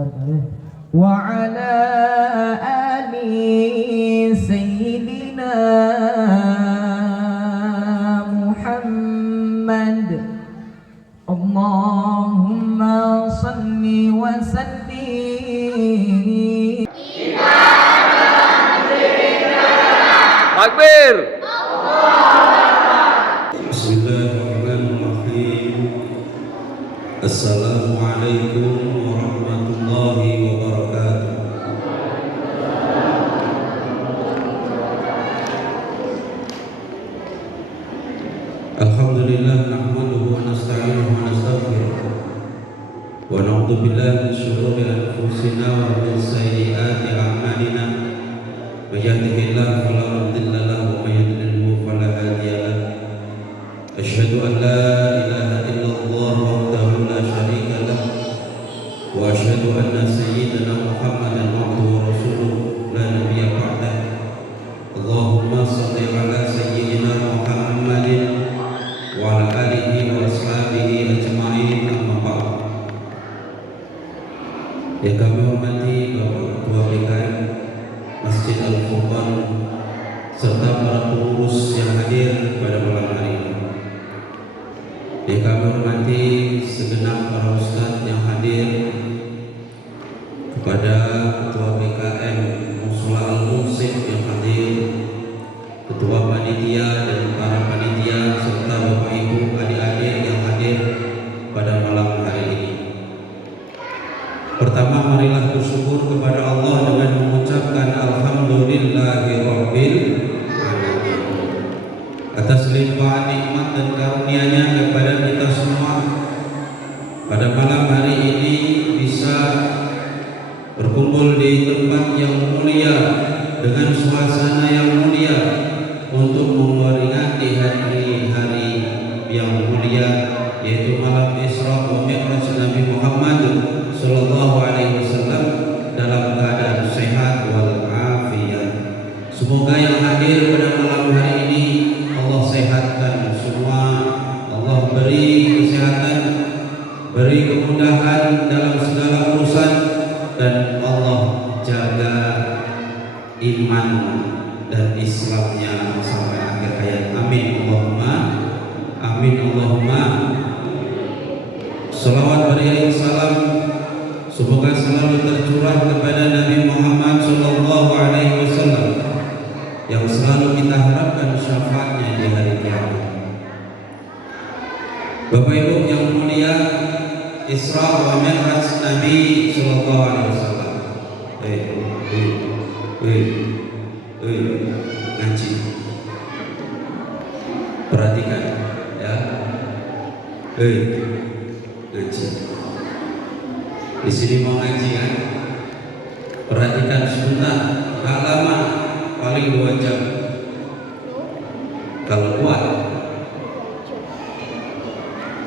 wa ala ali sayyidina Muhammad. Allahumma salli wa sallim. Takbir. Bismillahirrahmanirrahim. Assalamualaikum warahmatullahi wabarakatuh. Alhamdulillah nahmaduhu wa nasta'inuhu wa nastaghfiruh wa na'udzu billahi min shururi anfusina wa min sayyiati a'malina. May yahdihillahu fala mudilla lahu wa may yudlilhu fala hadiya lahu. Asyhadu an la ilaha illallah wahdahu la syarika lah wa asyhadu anna sayyidana Muhammadan abduhu wa rasuluh la nabiyya ba'dah. Allahumma shalli ala sayyidina Muhammadin wa ala alihi wa ashabihi ajma'in, amma ba'd. Yang kami hormati Bapak Ketua PKM Masjid Al-Furqan serta para pengurus yang hadir pada malam hari ini. Yang kami hormati segenap para ustadz yang hadir, kepada Ketua PKM Mushola Al-Munsif yang hadir, Ketua Panitia dan para panitia serta Bapak Ibu adik-adik yang hadir pada malam hari ini. Pertama, marilah bersyukur kepada Allah dengan mengucapkan alhamdulillahirabbil alamin atas limpahan nikmat dan karunia-Nya kepada kita semua. Pada malam hari ini bisa berkumpul di tempat yang mulia dengan suasana yang mulia untuk memperingati hari-hari yang mulia, yaitu malam Isra wa Mi'raj Nabi Muhammad sallallahu alaihi wasallam dalam keadaan sehat wal afiyat. Semoga yang hadir pada malam hari ini Allah sehatkan semua, Allah beri kesehatan, beri kemudahan dalam segala urusan, dan Allah jaga iman dan Islamnya sampai akhir hayat. Amin Allahumma amin Allahumma. Salawat beriring salam semoga selalu tercurah kepada Nabi Muhammad sallallahu alaihi wasallam yang selalu kita harapkan syafaatnya di hari kiamat. Bapak Ibu yang mulia, Isra wa Mi'raj Nabi sallallahu alaihi wasallam. Ngaji. Perhatikan ya. Ngaji. Di sini mau ngaji kan? Perhatikan sebentar, gak lama, paling 2 jam. Kalau kuat.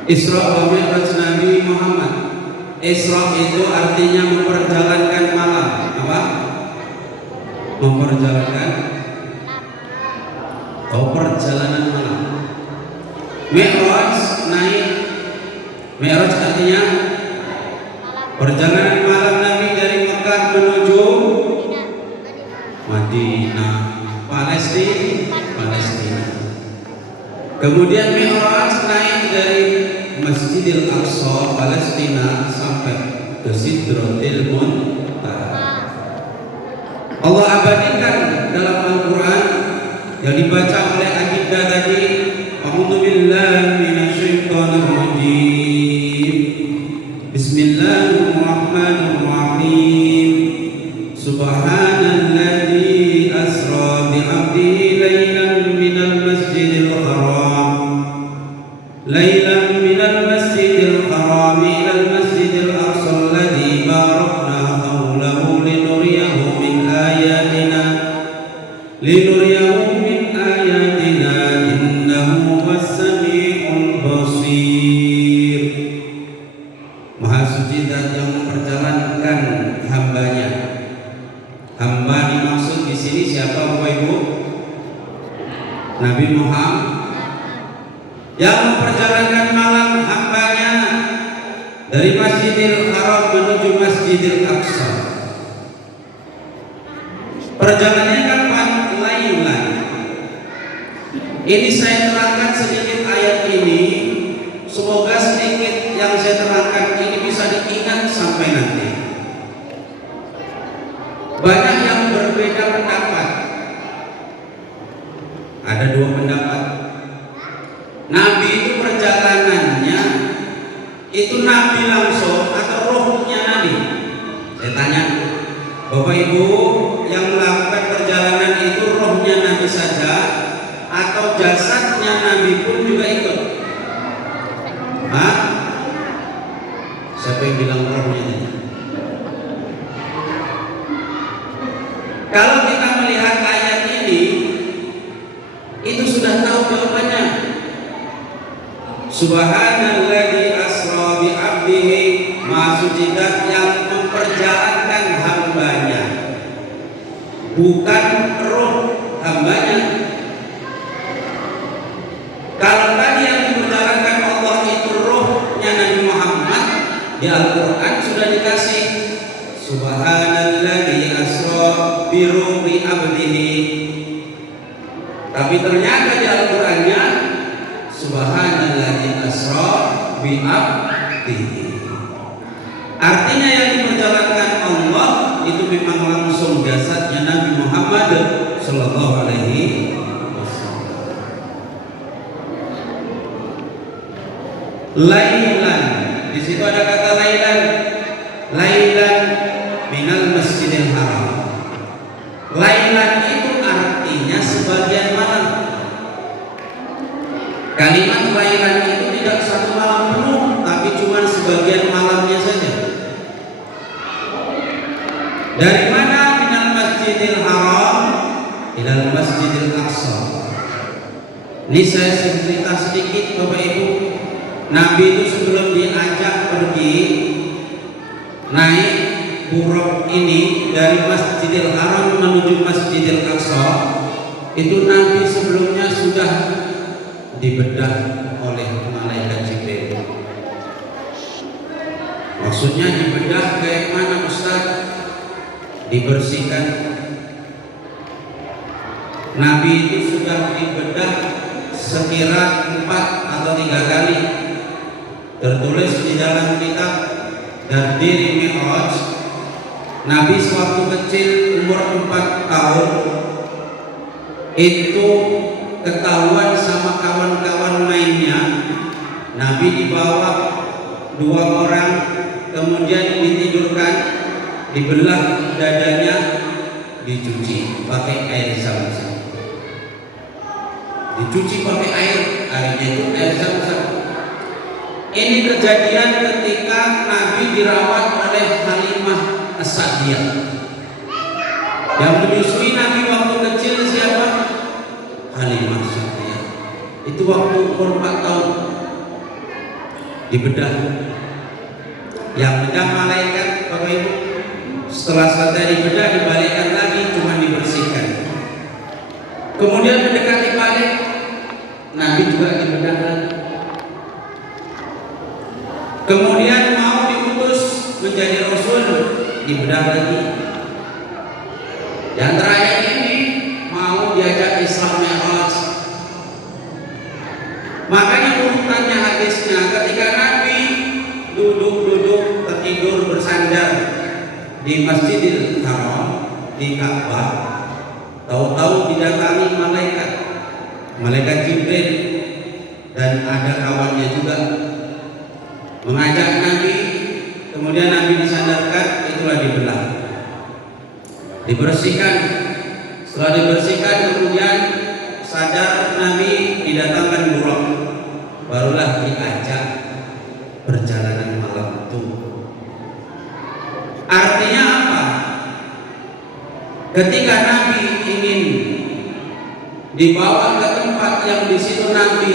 Isra wa Mi'raj Nabi Muhammad. Isra itu artinya memperjalankan malam. Apa? Memperjalankan perjalanan malam. Mi'raj naik. Mi'raj artinya perjalanan malam Nabi dari Mekah menuju Madinah, Palestina. Kemudian Mi'raj naik dari Masjidil Aqsa Palestina sampai ke Sidratil Muntaha. Allah abadikan dalam Al-Quran yang dibaca oleh Akida tadi. A'udzubillahi minasyaitonir rajim. Bismillahirrahmanirrahim. Subhanalladzi asra bi'abdihi laylan minal masjidil haram ilal masjidil aqsa alladzi barakna hawlahu linuriyahu min ayatina innahu was-sami'ul basir. Maha suci zat yang memperjalankan hambanya. Hamba dimaksud di sini siapa Bapak Ibu? Nabi Muhammad yang memperjalankan malam hambanya dari Masjidil Haram menuju Masjid Masjidil Aqsa. Perjalanannya kapan? Lailan. Ini saya terangkan sedikit ayat ini, semoga sedikit yang saya terangkan ini bisa diingat sampai nanti. Banyak yang berbeda pendapat. Ada dua pendapat. Nabi itu perjalanannya itu Nabi langsung atau rohnya Nabi? Saya tanya, Bapak Ibu yang melakukan perjalanan itu rohnya Nabi saja atau jasadnya Nabi pun juga ikut? Hah? Siapa yang bilang rohnya ini? Kalau kita melihat ayat ini, itu sudah tahu jawabannya. Subhanalladzi asra bi 'abdihi, Maha Suci Dat yang memperjalankan hambanya, bukan roh hambanya. Kalau tadi yang diperjalankan Allah itu rohnya Nabi Muhammad, di Al-Quran sudah dikasih Subhanalladzi asra bi ruhi 'abdihi. Tapi ternyata di Al-Qurannya Subhanalladzi asra bi 'abdihi. Artinya yang diperjalankan Allah itu memang langsung jasadnya Nabi Muhammad sallallahu alaihi wasallam. Lailan, di situ ada kata lailan. Lailan minal Masjidil Haram. Lailan itu artinya sebagian malam. Kalimat lailan itu tidak satu malam penuh, tapi cuma sebagian malamnya saja. Dari mana? Minal Masjidil Haram ilal Masjidil Aqsa. Ini saya cerita sedikit Bapak Ibu. Nabi itu sebelum diajak pergi naik buruk ini dari Masjidil Haram menuju Masjidil Aqsa, itu Nabi sebelumnya sudah dibedah oleh malaikat Jibril. Maksudnya dibedah kayak mana Ustaz? Dibersihkan. Nabi itu sudah dibedah sekira 4 atau 3 kali. Tertulis di dalam kitab Dardir Mi'raj, Nabi sewaktu kecil umur 4 tahun itu ketahuan sama kawan-kawan lainnya. Nabi dibawa 2 orang, kemudian ditidurkan, dibelah dadanya, dicuci pakai air zam-zam. Dicuci pakai airnya itu air zam-zam. Ini kejadian ketika Nabi dirawat oleh Halimah As-Sa'diyah. Yang menyusui Nabi waktu kecil siapa? Halimah As-Sa'diyah. Itu waktu umur 4 tahun. Dibedah. Yang bedah malaikat Bapak Ibu. Setelah selesai dibedah, dibalikkan lagi, cuma dibersihkan. Kemudian mendekati balik, Nabi juga dibedah lagi. Kemudian mau diutus menjadi Rasul, dibedah lagi. Yang terakhir ini mau diajak Isra Mi'raj. Makanya urutannya hadisnya, ketika Nabi duduk tertidur bersandar di Masjidil Haram, di Ka'bah, tahu-tahu didatangi malaikat Jibril, dan ada kawannya juga mengajak Nabi. Kemudian Nabi disandarkan, itulah dibelah, dibersihkan. Setelah dibersihkan, kemudian sadar Nabi, didatangkan buruk, barulah diajak perjalanan malam itu. Artinya apa? Ketika Nabi ingin dibawa ke tempat yang di situ Nabi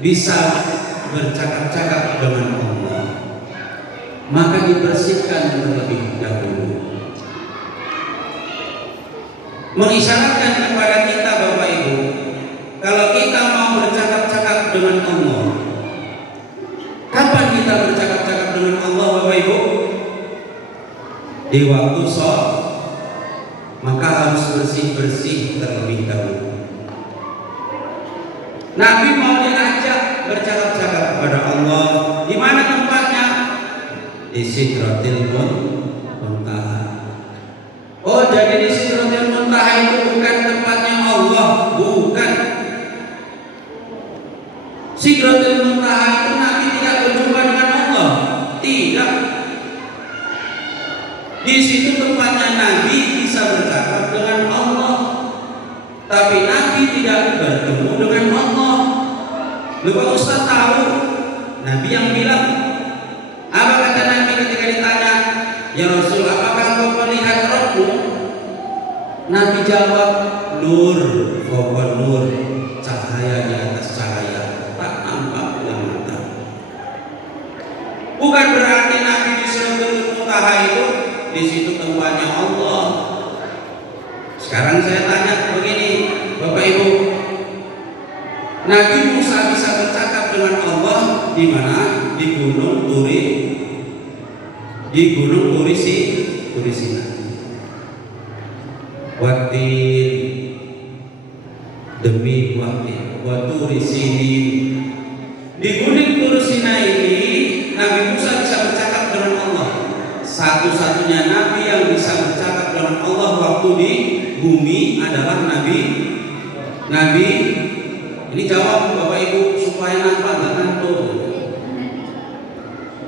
bisa bercakap-cakap dengan Allah, maka dibersihkan terlebih dahulu. Mengisyaratkan kepada kita Bapak Ibu, kalau kita mau bercakap-cakap dengan Allah, kapan kita bercakap-cakap dengan Allah Bapak Ibu? di waktu sholat, maka harus bersih-bersih terlebih dahulu. Nabi mau diajak bercakap-cakap kepada Allah. Di mana tempatnya? Di Sidratil Muntaha. Oh, jadi di Sidratil Muntaha itu bukan tempatnya Allah, bukan. Sidratil Muntaha itu Nabi tidak berjumpa dengan Allah, tidak. Di situ tempatnya Nabi bisa bercakap dengan Allah, tapi Nabi tidak bertemu dengan Allah. Lupa Ustaz tahu, Nabi yang bilang, apa kata Nabi ketika ditanya, ya Rasul, apakah kau melihat Rabbmu? Nabi jawab, nur, fawqa nur, cahaya di atas cahaya, tak nampak dengan mata. Bukan berarti Nabi di Sidratul Muntaha itu di situ tempatnya Allah. Sekarang saya tanya begini, Bapak Ibu, Nabi Musa bisa bercakap dengan Allah di mana? Di Gunung Turi, di Gunung Turi Sinai. Watin demi watin, waturi sinin. Di Gunung Turi Sinai ini Nabi Musa bisa bercakap dengan Allah. Satu-satunya Nabi yang bisa bercakap dengan Allah waktu di bumi adalah Nabi. Ini jawab Bapak Ibu supaya nampak nggak ngantuk.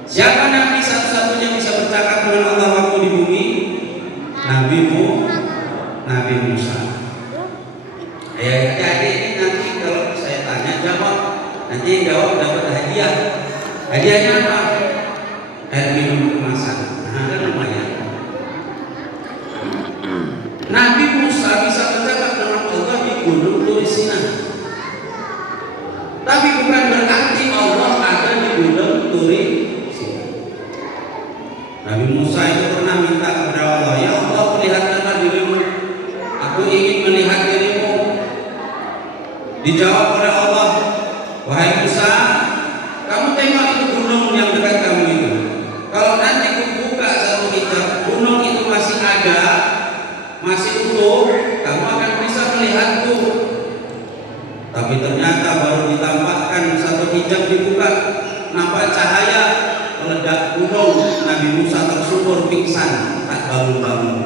Siapa Nabi satu-satunya bisa bercakap dengan Allah waktu di bumi? Nabi Musa. Jadi ini nanti kalau saya tanya jawab, nanti yang jawab dapat hadiah. Hadiahnya apa? Air minum kemasan. Nah, kan lumayan. Nabi Musa bisa bercakap dengan Allah di Gunung Turi Sinai. Tapi bukan berarti Allah ada di Gunung Turi Sinai. Nabi Musa itu pernah minta kepada Allah, ya Allah, perlihatkanlah dirimu. Aku ingin melihat dirimu. Dijawab oleh Allah, wahai Musa, kamu tengok itu gunung yang dekat kamu itu. Kalau nanti kubuka satu hijab, gunung itu masih ada, masih utuh, kamu akan bisa melihatku. Tapi ternyata baru ditampakkan satu hijab dibuka, nampak cahaya, meledak gunung. Nabi Musa tersungkur pingsan, tak bangun-bangun.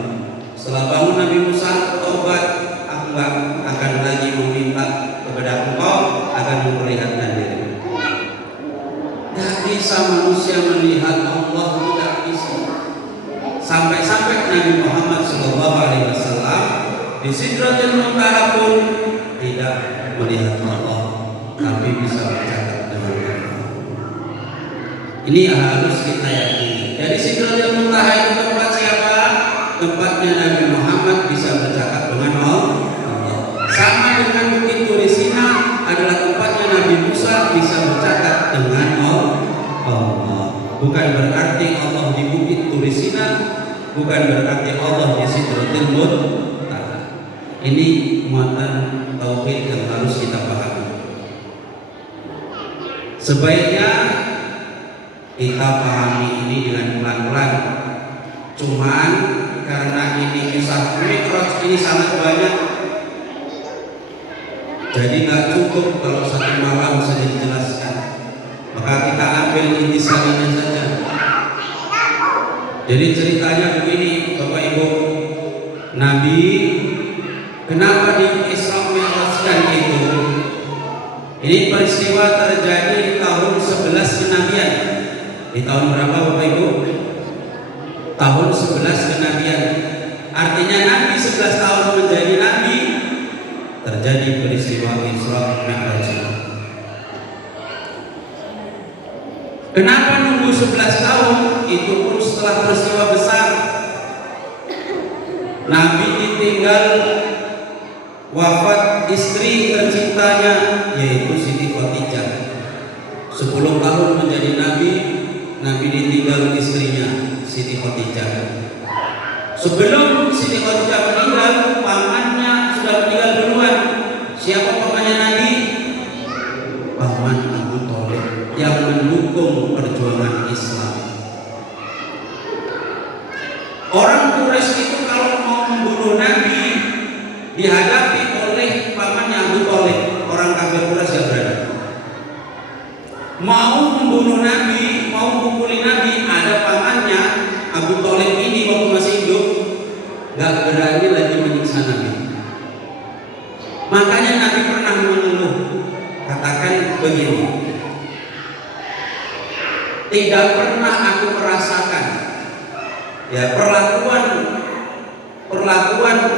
Setelah bangun Nabi Musa taubat, aku gak akan lagi meminta kepada engkau akan memperlihatkan diri. Tidak bisa manusia melihat Allah, tidak bisa. Sampai-sampai Nabi Muhammad SAW di Sidratul Muntaha pun tidak melihat Allah, tapi bisa bercakap dengan Allah. Ini harus kita yakini. Jadi Sidratul Muntaha itu tempat siapa? Tempatnya Nabi Muhammad bisa bercakap dengan Allah. Sama dengan Bukit Turi Sinai adalah tempatnya Nabi Musa bisa bercakap dengan Allah. Bukan berarti Allah di Bukit Turi Sinai, bukan berarti Allah di Sidratul Muntaha. Ini muatan tauhid yang harus kita pahami. Sebaiknya kita pahami ini dengan pelan-pelan. Cuman karena ini kisah Mi'raj ini sangat banyak, jadi nggak cukup kalau satu malam saja dijelaskan. Maka kita ambil intisarinya saja. Jadi ceritanya begini, Bapak Ibu, Nabi kenapa di Isra Mi'rajkan itu? Ini peristiwa terjadi di tahun 11 kenabian. Di tahun berapa Bapak Ibu? Tahun 11 kenabian. Artinya Nabi 11 tahun menjadi Nabi, terjadi peristiwa Isra Mi'raj. Kenapa nunggu 11 tahun? Itu pun setelah peristiwa besar. Nabi ditinggal wafat istri tercintanya, yaitu Siti Khadijah. 10 tahun menjadi Nabi, Nabi ditinggal istrinya Siti Khadijah. Sebelum Siti Khadijah meninggal, pamannya sudah meninggal duluan. Siapa pamannya Nabi? Paman Abu Thalib yang mendukung perjuangan Islam. Orang dihadapi oleh pamannya Abu Thalib, orang kafir Quraisy yang berada. Mau membunuh Nabi, mau memukuli Nabi, ada pamannya Abu Thalib ini waktu masih hidup, gak berani lagi menyiksa Nabi. Makanya Nabi pernah mengeluh, katakan begini, tidak pernah aku merasakan ya perlakuan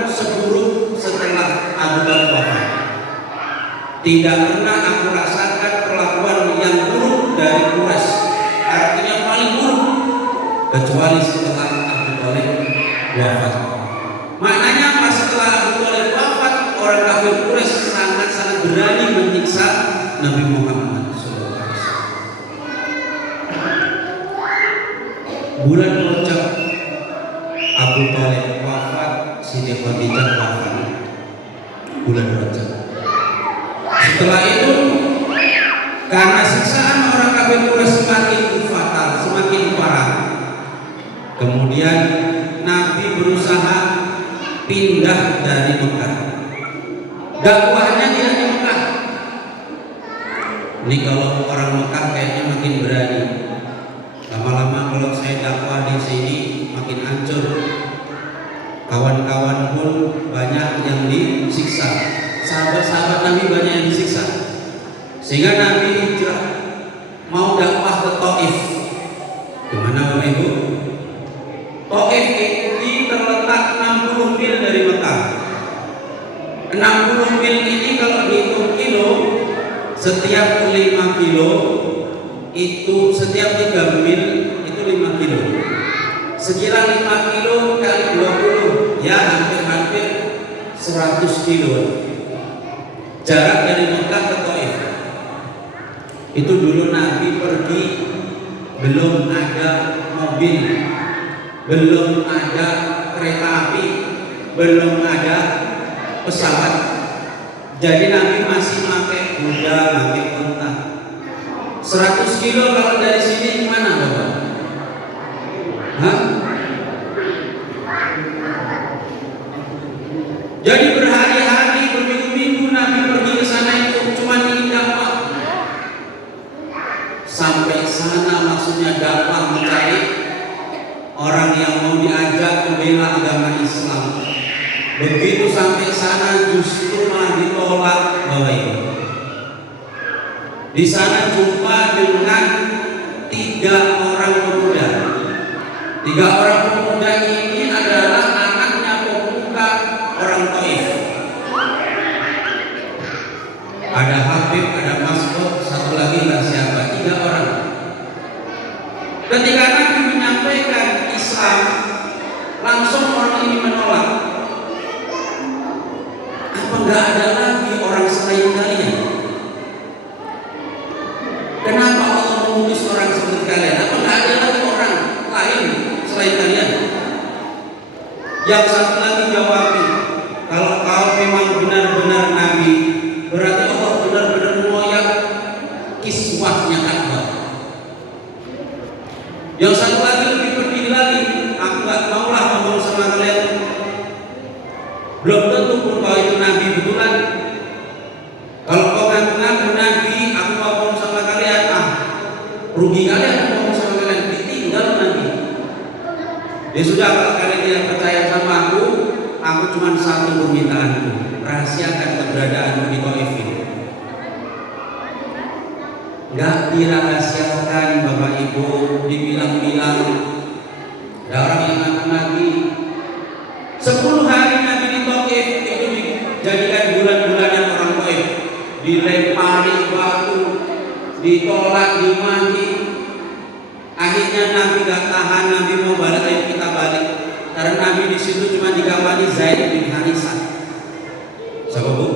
seburuk setelah Abu Bakar wafat. Tidak pernah aku rasakan perlakuan yang buruk dari Quraisy, artinya paling buruk, kecuali setelah Abu Thalib wafat. Maknanya pas setelah Abu Thalib wafat, orang kafir Quraisy sangat-sangat berani menyiksa Nabi Muhammad SAW. Bulan Rajab Abu Thalib wafat, Siti Khadijah wafat. Bulan Rajab. Setelah itu, karena siksaan orang kafir Quraisy semakin fatal, semakin parah, kemudian Nabi berusaha pindah dari Mekah. Dakwahnya tidak di Mekah. Ini kalau orang Mekah kayaknya makin berani. Lama-lama kalau saya dakwah di sini makin hancur. Kawan-kawan pun banyak yang disiksa. Sahabat-sahabat Nabi banyak yang disiksa. Sehingga Nabi hijrah mau dakwah ke Taif. Di mana Bapak Ibu? Taif ini terletak 60 mil dari Mekah. 60 mil ini kalau dihitung kilo, setiap 5 kilo itu setiap 3 mil itu 5 kilo. Sekira 5 kilo kali 20, ya hampir-hampir 100 kilo. Jarak dari Mekah ke Taif. Itu dulu Nabi pergi belum ada mobil, belum ada kereta api, belum ada pesawat. Jadi Nabi masih pakai kuda, pakai unta. 100 kilo kalau dari sini mana Bapak? Hah? Jadi berhari-hari, berminggu-minggu Nabi pergi ke sana itu cuma ingin dakwah. Sampai sana maksudnya dakwah mencari orang yang mau diajak membela agama Islam. Begitu sampai sana justru malah ditolak Bapak Ibu. Di sana jumpa dengan 3 orang pemuda. 3 orang pemuda ini adalah anaknya pemuka orang Taif. Ada Habib, ada Mas'ud, satu lagi nggak siapa, 3 orang. Ketika Nabi menyampaikan Islam, langsung orang ini menolak. Apa nggak ada lagi orang selain kalian? Kenapa Allah mengutus orang seperti kalian? Apa nggak ada lagi orang lain selain kalian? Yang satu lagi jawab, kalau kau memang benar-benar Nabi, berarti Allah benar-benar mengoyak kiswahnya Ka'bah. Yang satu lagi lebih pedih lagi, aku nggak maulah ngomong sama kalian. Belum tentu pun kau itu Nabi betulan. Kalau kau ngaku-ngaku Nabi, aku ngomong sama kalian, rugi kalian ngomong sama kalian, ditinggal Nabi. Ya sudah, kalau kalian tidak percaya sama aku cuma satu permintaanku, rahasiakan keberadaanmu di Taif ini. Gak dirahasiakan Bapak Ibu, dibilang-bilang. Ada orang yang ngaku Nabi 10 hari Nabi di Taif itu dijadikan bulan-bulanan orang Taif, dilempari batu, ditolak, dimaki. Akhirnya Nabi gak tahan, Nabi mau balik, ayo kita balik. Karena Nabi di situ cuma dikawani Zaid bin Harisah. Siapa Bu?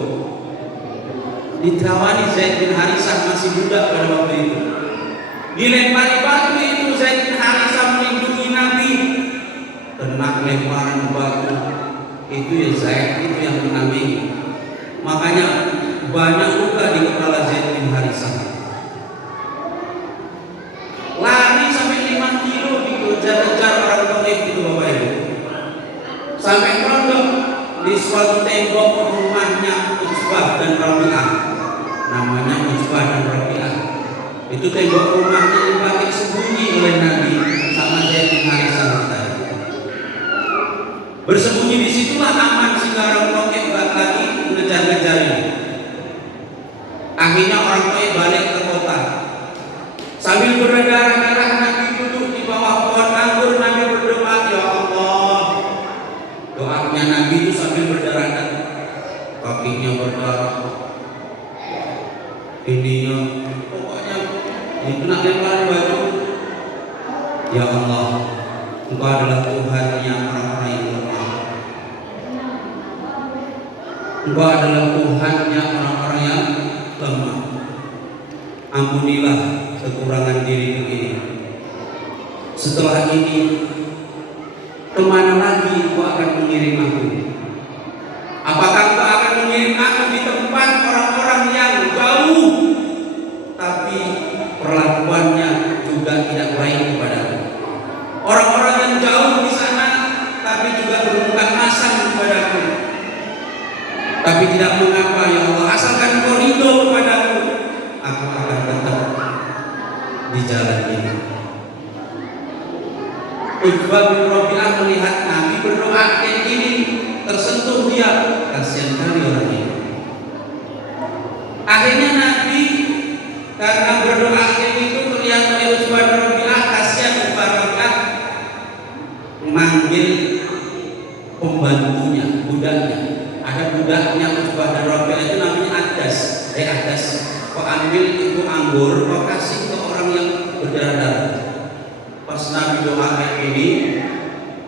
Dikawani Zaid bin Harisah, masih budak pada waktu itu. Dilempari batu itu, Zaid bin Harisah melindungi Nabi. Kena lemparan batu itu ya Zaid itu yang menangis. Makanya banyak luka di kepala Zaid bin Harisah. Lari sampai 5 kilo dikejar-kejar orang Taif itu Bapak Ibu. Sampai pondok di di suatu tembok rumahnya Utsbah dan Rabi'ah. Namanya Utsbah dan Rabi'ah. Itu tembok rumahnya dipakai sembunyi oleh Nabi sama Zaid bin Harithah tadi. Bersembunyi di situlah aman sehingga orang Taif gak lagi mengejar-ngejar ini. Akhirnya orang Taif balik ke kota. Sambil berdarah-darah Nabi duduk di bawah pohon anggur. Nabi berdoa, ya Allah. Doanya Nabi itu sambil berdarah-darah, kakinya berdarah, ininya pokoknya itu nak lempar baju. Ya Allah, Engkau adalah Tuhan yang orang-orang yang lemah. Engkau adalah Tuhan yang orang-orang yang lemah. Ampunilah kekurangan diriku ini. Setelah ini kemana lagi Engkau akan mengirim aku? Apakah Engkau akan mengirim aku di tempat orang-orang yang jauh tapi perlakuannya juga tidak baik kepadaku? Orang-orang yang jauh di sana tapi juga bermuka masam kepadaku. Tapi tidak mengapa ya Allah, asalkan Engkau ridho kepadaku, aku akan tetap di jalan ini. Utsbah bin Rabi'ah melihat Nabi berdoa kayak gini, tersentuh dia, kasihan kali orang ini. Akhirnya Nabi karena berdoa kayak gitu terlihat oleh Utsbah bin Rabi'ah, kasihan Utsbah bin Rabi'ah, memanggil pembantunya, budaknya. Ada budaknya Utsbah bin Rabi'ah itu namanya Adas. Adas, kau ambil itu anggur, kau kasih ke orang yang berdarah-darah. Pas Nabi doa kayak ini,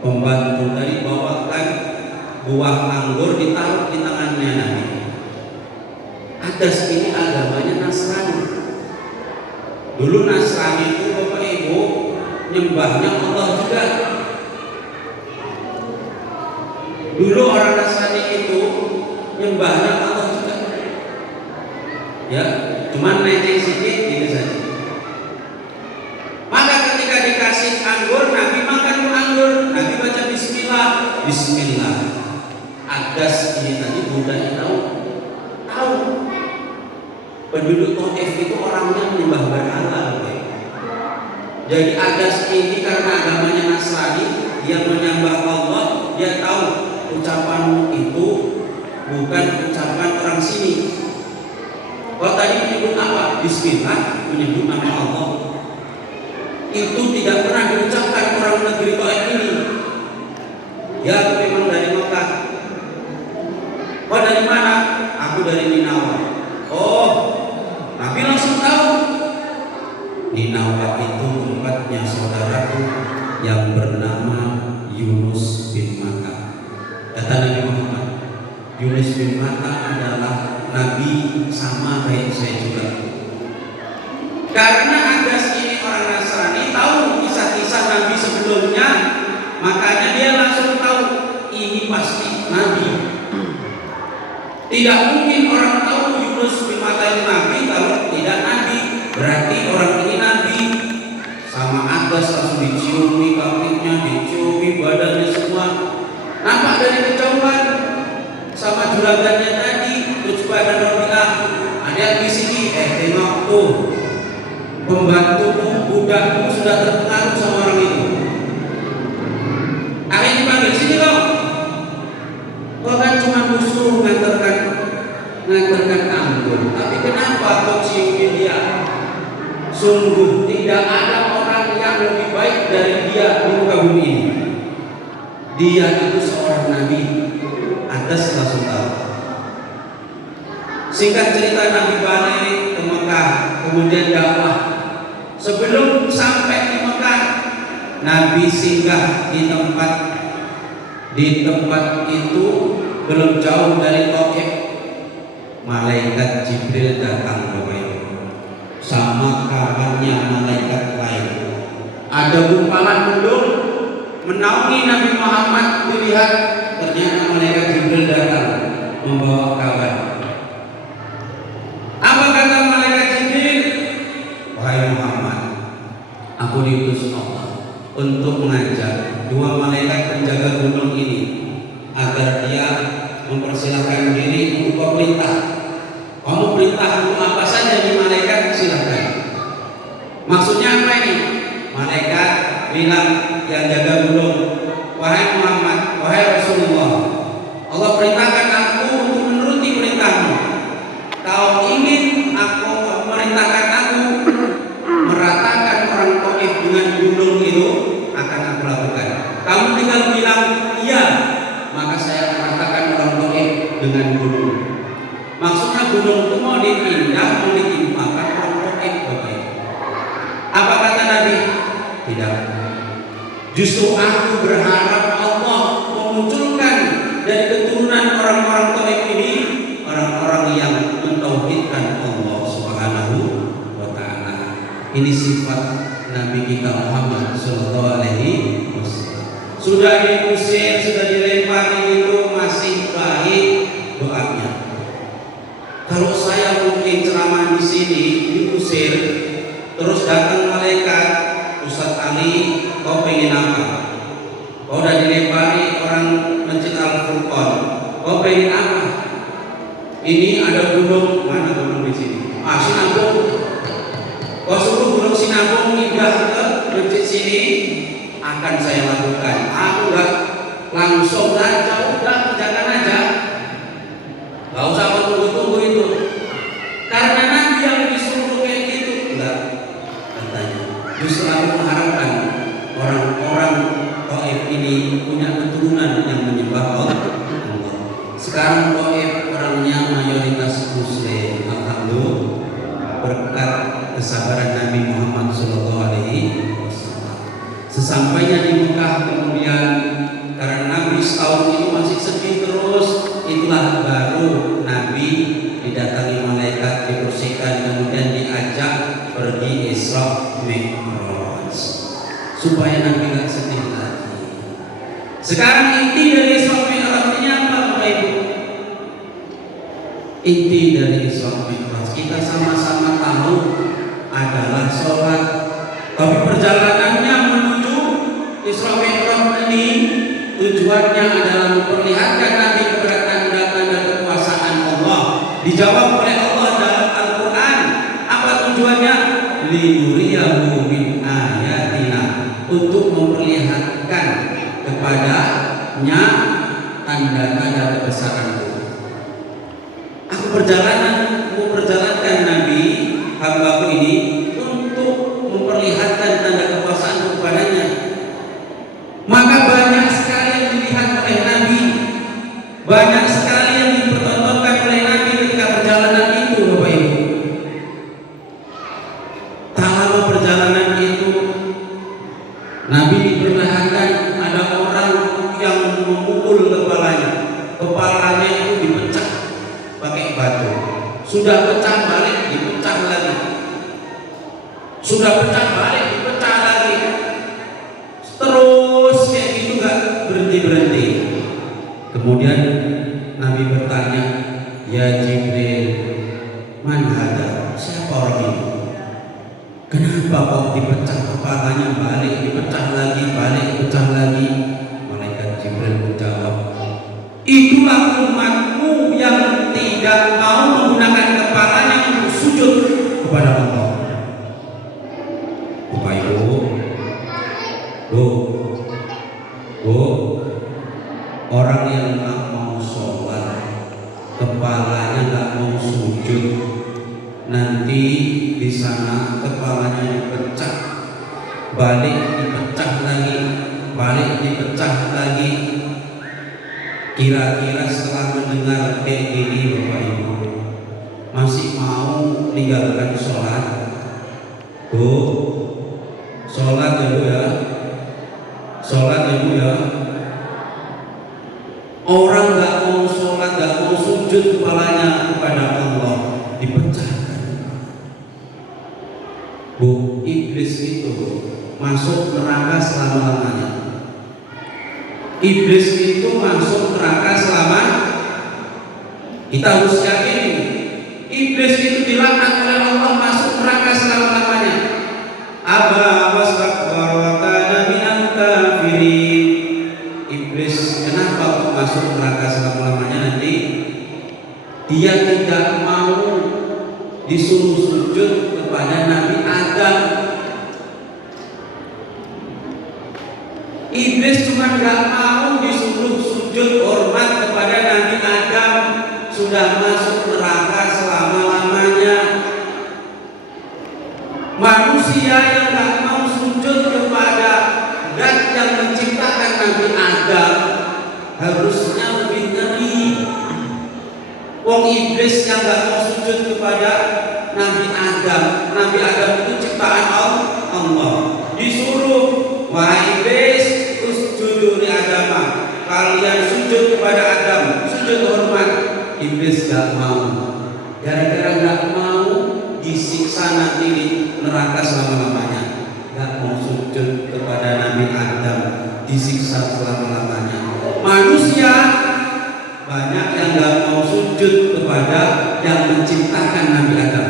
pembantu tadi bawakan buah anggur ditaruh di tangannya Nabi. Adas ini agamanya Nasrani. Dulu Nasrani itu Bapak Ibu nyembahnya Allah juga. Dulu orang Nasrani itu nyembahnya Allah juga. Ya, cuman naik sedikit gitu saja. Maka ketika dikasih anggur, Nabi makan anggur. Nabi baca Bismillah, Bismillah. Adas ini tadi budaya tahu. Penduduk Taif itu orangnya menyembah berhala. Jadi Adas ini karena agamanya Nasrani, dia menyembah Allah, dia tahu ucapan itu bukan ucapan orang sini. Kalau tadi menyebut apa? Bismillah, menyebut nama Allah. Itu tidak pernah diucapkan orang negeri Taif ini. Ya, memang dari Mekah. Oh, dari mana? Aku dari Ninawa. Oh, Nabi langsung tahu. Ninawa itu tempatnya saudaraku yang bernama Yunus bin Matta. Kata Nabi Muhammad, Yunus bin Matta adalah Nabi sama kayak saya juga. Karena Adas ini orang Nasrani, tahu kisah-kisah Nabi sebelumnya, makanya dia langsung tahu ini pasti Nabi. Tidak mungkin orang tahu Yunus bin Matta itu Nabi kalau tidak Nabi. Berarti orang ini Nabi. Sama Adas langsung diciumi kakinya, diciumi badannya semua. Nampak dari kejauhan. Sama juragannya tadi, Utsbah bin Rabi'ah. Ada di sini, tengok tuh. Pembantumu, budakmu sudah terpengaruh sama orang itu. Akhirnya dipanggil, sini kau. Kau kan cuma musuh ngantarkan anggur. Tapi kenapa kau ciumin dia? Sungguh tidak ada orang yang lebih baik dari dia di muka bumi ini. Dia itu seorang nabi. Atas langsung tahu. Singkat cerita, Nabi balik ke Mekah, kemudian dakwah. Sebelum sampai di Mekah, Nabi singgah di tempat itu belum jauh dari Taif. Malaikat Jibril datang kepada sama kawannya malaikat lain. Ada gumpalan mendung menaungi Nabi Muhammad. Dilihat ternyata malaikat Jibril datang membawa kawan. Apa kata malaikat Jibril? Wahai Muhammad, aku diutus Allah untuk mengajak dua malaikat penjaga gunung ini agar dia mempersilahkan diri untuk memerintah. Kamu perintah untuk apa saja di malaikat, silahkan. Maksudnya apa ini? Malaikat bilang yang jaga gunung, wahai Muhammad, wahai Rasulullah, Allah perintahkan aku untuk menuruti perintahmu. Kau ingin aku merintahkan aku meratakan orang Taif dengan gunung itu, akan aku lakukan. Kamu tinggal bilang iya, maka saya meratakan orang Taif dengan gunung. Maksudnya gunung itu mau dipindah, mau ditimpakan orang Taif. Apa kata Nabi? Tidak. Justru aku berharap Allah memunculkan dari keturunan orang-orang Taif ini orang-orang yang mentauhidkan Allah Subhanahu wa taala. Ini sifat Nabi kita Muhammad sallallahu alaihi wasallam. Sudah diusir, sudah dilempari itu masih baik doanya. Kalau saya mungkin ceramah di sini diusir, terus datang malaikat, Ustaz Ali, kau pengen apa? Kau udah dilempari orang Masjid Al-Furqan, kau pengen apa? Ini ada gunung, mana gunung di sini? Sinabung. Kau suruh gunung Sinabung pindah ke masjid sini, akan saya lakukan. Aku udah langsung aja, udah jangan aja. Gak usah tunggu-tunggu itu. Karena Nabi yang disuruh kayak gitu, enggak. Katanya, justru aku mengharapkan orang-orang Taif ini punya keturunan yang menyembah Allah. Sekarang Taif orangnya mayoritas Muslim, alhamdulillah, berkat kesabaran Nabi Muhammad SAW. Sesampainya di Mekah kemudian, karena Nabi setahun itu masih sedih terus, itulah baru Nabi didatangi malaikat, dibersihkan, kemudian diajak pergi Isra Mi'raj supaya Nabi gak sedih lagi. Sekarang inti dari Isra Mi'raj ini apa Bapak Ibu? Inti dari Isra Mi'raj kita sama-sama tahu adalah sholat. Tapi perjalanannya menuju Isra Mi'raj ini tujuannya adalah memperlihatkan Nabi kepada tanda-tanda kekuasaan Allah. Dijawab oleh Allah dalam Al-Quran. Apa tujuannya? Linuriyahu min ayatina, untuk memperlihatkan kepadanya tanda-tanda kebesaranku. Aku mau perjalankan Nabi hambaku ini untuk memperlihatkan tanda kekuasaan kepadanya. Maka banyak sekali yang dilihat oleh Nabi, banyak sekali yang dipertontonkan oleh Nabi ketika perjalanan itu, Bapak Ibu. Tak lama perjalanan itu, Nabi diperlihatkan ada orang yang memukul kepalanya. Kepalanya itu dipecah pakai batu. Sudah pecah balik, dipecah lagi. Sudah pecah balik, dipecah lagi. Terus kayak gitu gak berhenti. Kemudian Nabi bertanya, ya Jibril, man hada? Siapa orang ini? Kenapa kok dipecah kepalanya balik, dipecah lagi, balik, pecah lagi? Malaikat Jibril menjawab, itulah umatmu yang tidak mau menggunakan kepalanya untuk sujud kepada Allah. Bapak Ibu, Bu, orang yang nggak mau sholat, kepalanya nggak mau sujud, nanti di sana kepalanya dipecah, balik dipecah lagi, balik dipecah lagi. Kira-kira setelah mendengar kayak gini, Bapak Ibu, masih mau meninggalkan sholat? Bu, sholat ya Bu ya. Sholat ya Bu ya. Orang gak mau sholat, gak mau sujud kepalanya kepada Allah, dipecahkan. Bu, iblis itu masuk neraka selama-lamanya. Iblis itu masuk neraka selama. Kita harus yakin iblis itu dilaknat oleh Allah, masuk neraka selama-lamanya. Aba wastakbara wa kana minal kafirin. Iblis kenapa kok masuk neraka selama-lamanya nanti. Dia tidak mau disuruh sujud kepada Nabi Adam. Iblis cuma nggak mau disuruh sujud hormat kepada Nabi Adam, sudah masuk neraka selama-lamanya. Manusia yang nggak mau sujud kepada zat yang menciptakan Nabi Adam harusnya lebih ngeri. Wong iblis yang nggak mau sujud kepada Nabi Adam. Nabi Adam itu ciptaan Allah. Disuruh, wahai iblis, usjudu li Adam. Kalian sujud kepada Adam, sujud hormat. Iblis nggak mau. Gara-gara nggak mau, disiksa nanti di neraka selama-lamanya. Nggak mau sujud kepada Nabi Adam, disiksa selama-lamanya. Manusia banyak yang nggak mau sujud kepada yang menciptakan Nabi Adam.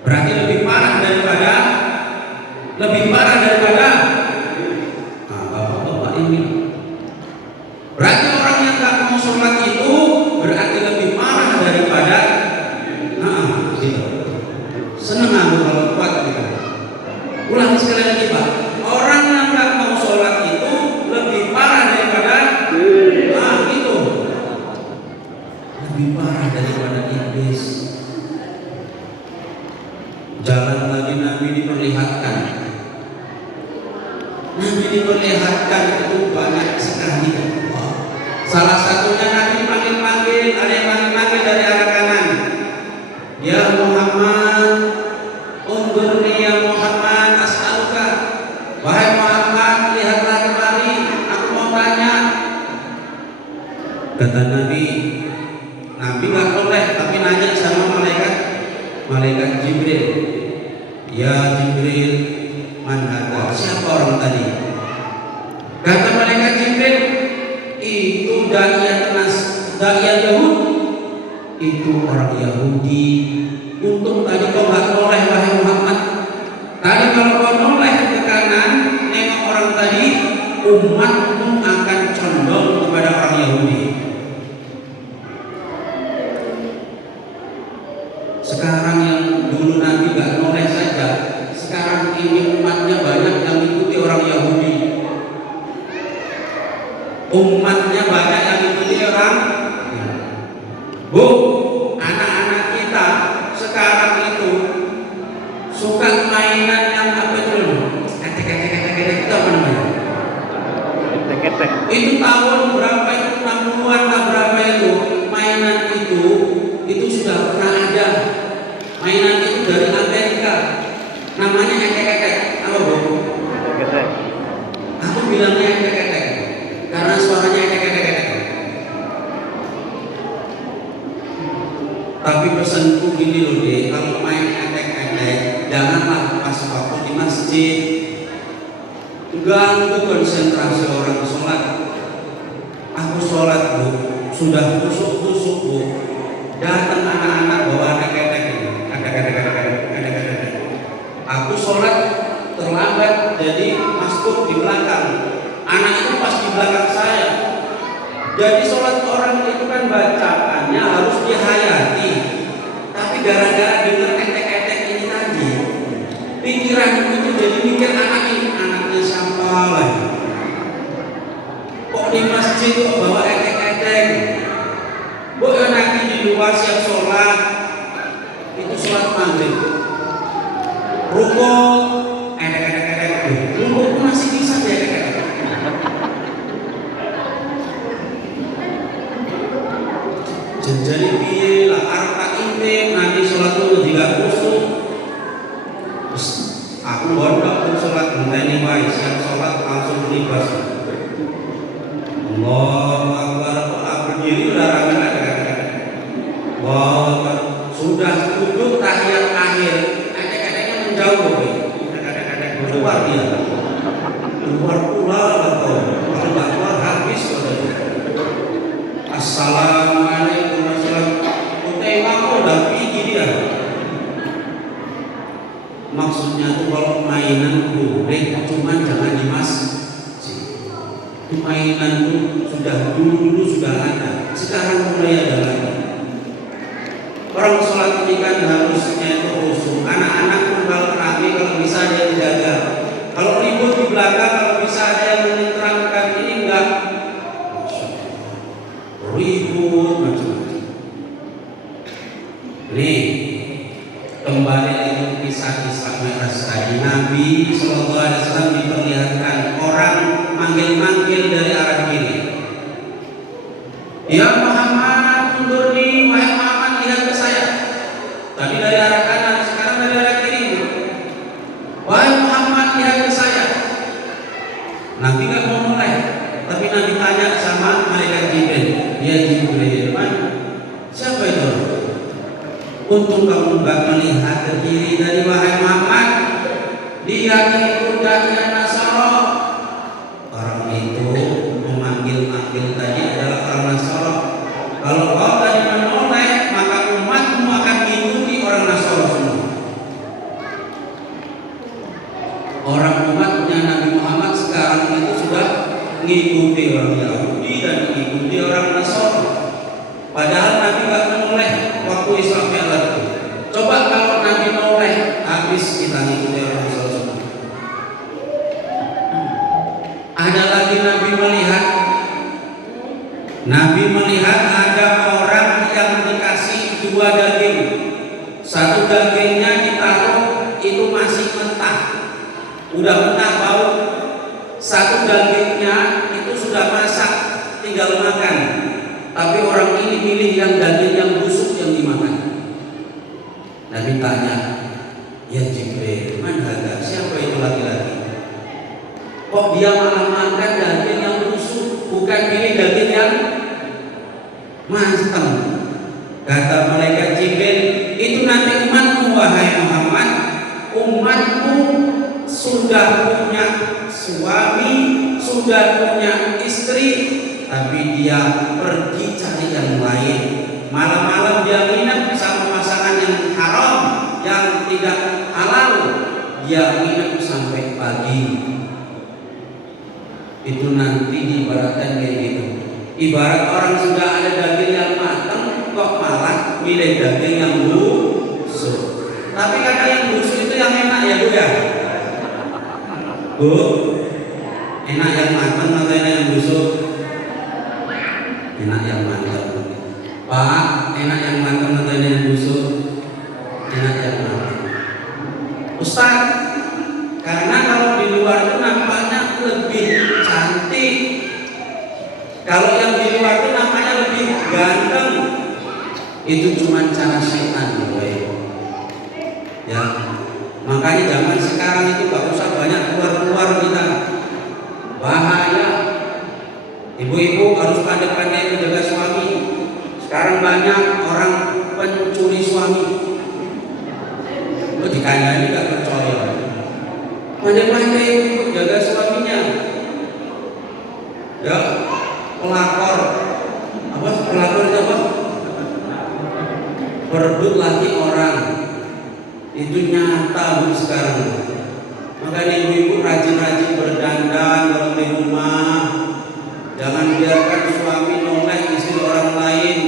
Berarti lebih parah daripada nah, bapak-bapak ini. Berarti orang yang nggak mau sholat itu berarti lebih parah daripada gitu. Seneng aku kalau kuat gitu. Ulang sekali lagi Pak. Orang yang nggak mau sholat itu lebih parah daripada gitu. Lebih parah daripada iblis. Jalan lagi Nabi diperlihatkan. Nabi diperlihatkan itu banyak sekali. Salah satunya Nabi panggil-panggil, ada yang panggil-panggil dari arah kanan. Ya Muhammad, undurni ya Muhammad, as'aluka. Wahai Muhammad, lihatlah kemari, aku mau tanya. Kata Nabi nggak boleh, tapi nanya sama malaikat Jibril. Ya Jibril, man hada? Siapa orang tadi? Kata malaikat Jibril, itu da'iyat Yahud. Itu orang Yahudi. Untung tadi kau nggak noleh wahai Muhammad. Tadi kalau kau noleh ke kanan, nengok orang tadi, umatmu akan condong kepada orang Yahudi. Sekarang yang dulu Nabi gak noleh saja, sekarang ini umatnya banyak yang ikuti orang Yahudi. Umatnya banyak yang ikuti orang. Bu, anak-anak kita sekarang itu suka mainan yang apa itu? Ketek itu apa namanya? Ketek. Itu tahun berapa itu? 60-an lah berapa itu? Mainan itu sudah pernah ada. Mainan itu dari Amerika, namanya ekek-ekek. Apa Bu? Ekek-ekek. Aku bilangnya ekek-ekek karena suaranya ekek-ekek. Tapi pesanku gini loh deh, kalau main ekek-ekek janganlah pas waktu di masjid, ganggu konsentrasi orang sholat. Aku sholat Bu, sudah kusuk-kusuk Bu, datang anak-anak bawa ekek-ekek. Aku sholat terlambat, jadi masuk di belakang. Anak itu pas di belakang saya. Jadi sholat orang itu kan bacaannya harus dihayati. Tapi gara-gara dengar etek-etek ini tadi, pikiran itu jadi mikir anaknya siapa lagi. Kok di masjid kok bawa etek-etek? Bu, nanti di luar siap sholat. Itu sholat maghrib. Rukuk, rukuk masih bisa ya. Jadi piye lah arep tak intip nanti sholat itu tidak kusuk. Aku bodoh sholat ngenteni wae, siap sholat langsung libas. Allahu Akbar, berdiri udah rame-rame. Wah, sudah duduk tahiyat akhir. Jauh keluar dia keluar pula atau kalau nggak keluar habis. Assalamualaikum warahmatullahi wabarakatuh. Udah pergi dia. Maksudnya tuh kalau mainan boleh, cuman jangan di masjid. Itu mainan tuh sudah dulu sudah ada, sekarang mulai ada lagi. Orang sholat ini kan harusnya itu khusyuk. Anak-anak pun kalau rapi, kalau bisa dia jaga. Kalau ribut di belakang, kalau bisa ada yang menerangkan, ini enggak ribut macam-macam. Nih, kembali lagi kisah-kisah Mi'raj tadi. Nabi SAW diperlihatkan orang manggil-manggil dari arah kiri. Ya Muhammad, mundur nih, wahai Muhammad, lihat ke saya. Tadi dari arah kanan, sekarang dari arah kiri. Wahai Muhammad, lihat ke saya. Nabi nggak mau mulai, tapi Nabi tanya sama malaikat Jibril. Ya Jibril, mana? Siapa itu? Untung kamu nggak melihat ke kiri dari wahai Muhammad. Dia itu dai Nasara. Orang itu memanggil-manggil tadi adalah orang Nasara. Kalau kau tadi menoleh, maka umatmu akan mengikuti orang Nasara semua. Orang umatnya Nabi Muhammad sekarang itu sudah mengikuti orang Yahudi dan mengikuti orang Nasara. Padahal Nabi nggak menoleh waktu Isra Mi'raj itu. Coba kalau Nabi menoleh, habis kita ngikuti orang Nasara semua. Ada lagi Nabi melihat ada orang yang dikasih dua daging. Satu dagingnya ditaruh itu masih mentah, udah mentah bau. Satu dagingnya itu sudah masak, tinggal makan. Tapi orang ini pilih yang daging yang busuk yang dimakan. Nabi tanya, ya Jibril, mana siapa itu laki-laki? Kok dia malah makan daging yang busuk, bukan pilih daging yang matang? Kata malaikat Jibril, itu nanti umatmu wahai Muhammad. Umatmu sudah punya suami, sudah punya istri, tapi dia pergi cari yang lain. Malam-malam dia nginep sama pasangan yang haram, yang tidak halal. Dia nginep sampai pagi. Itu nanti diibaratkan kayak gitu. Ibarat orang sudah ada daging yang matang, kok malah milih daging yang busuk. Tapi kadang yang busuk itu yang enak ya Bu ya. Bu, enak yang matang atau enak yang busuk? Enak yang matang. Pak, enak yang matang atau enak yang busuk? Enak yang matang. Ustaz, karena kalau di luar itu nampaknya lebih cantik. Kalau yang di luar itu nampaknya lebih ganteng. Itu cuma cara setan, ya. Makanya zaman sekarang itu gak usah banyak keluar-keluar kita. Bahaya. Ibu-ibu harus pandai-pandai menjaga suami. Sekarang banyak orang pencuri suami. Dikandani gak percaya. Pandai-pandai ibu jaga suaminya. Ya, pelakor. Apa pelakor itu apa? Berebut laki orang. Itu nyata Bu sekarang. Makanya ibu-ibu rajin-rajin berdandan kalau di rumah. Jangan biarkan suami noleh istri orang lain.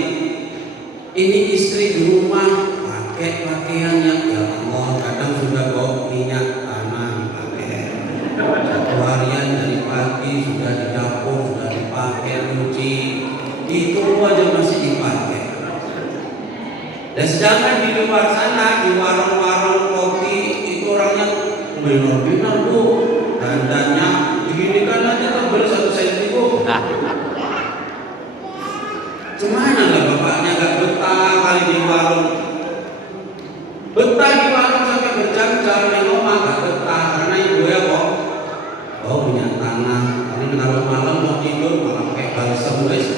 Ini istri di rumah pakai pakaian yang ya Allah, kadang sudah bawa minyak tanah dipakai. Satu harian dari pagi sudah di dapur, sudah dipakai cuci. Itu aja masih dipakai. Dan sedangkan di luar sana, di warung-warung kopi itu orangnya benar-benar Bu, dandannya diginikan aja tebel 1 cm Bu. Gimana lah bapaknya gak betah kali di warung. Betah di warung sampai berjam-jam di rumah gak betah karena ibu ya kok. Oh minyak tanah. Ini kalau malam mau tidur malah pakai balsam guys.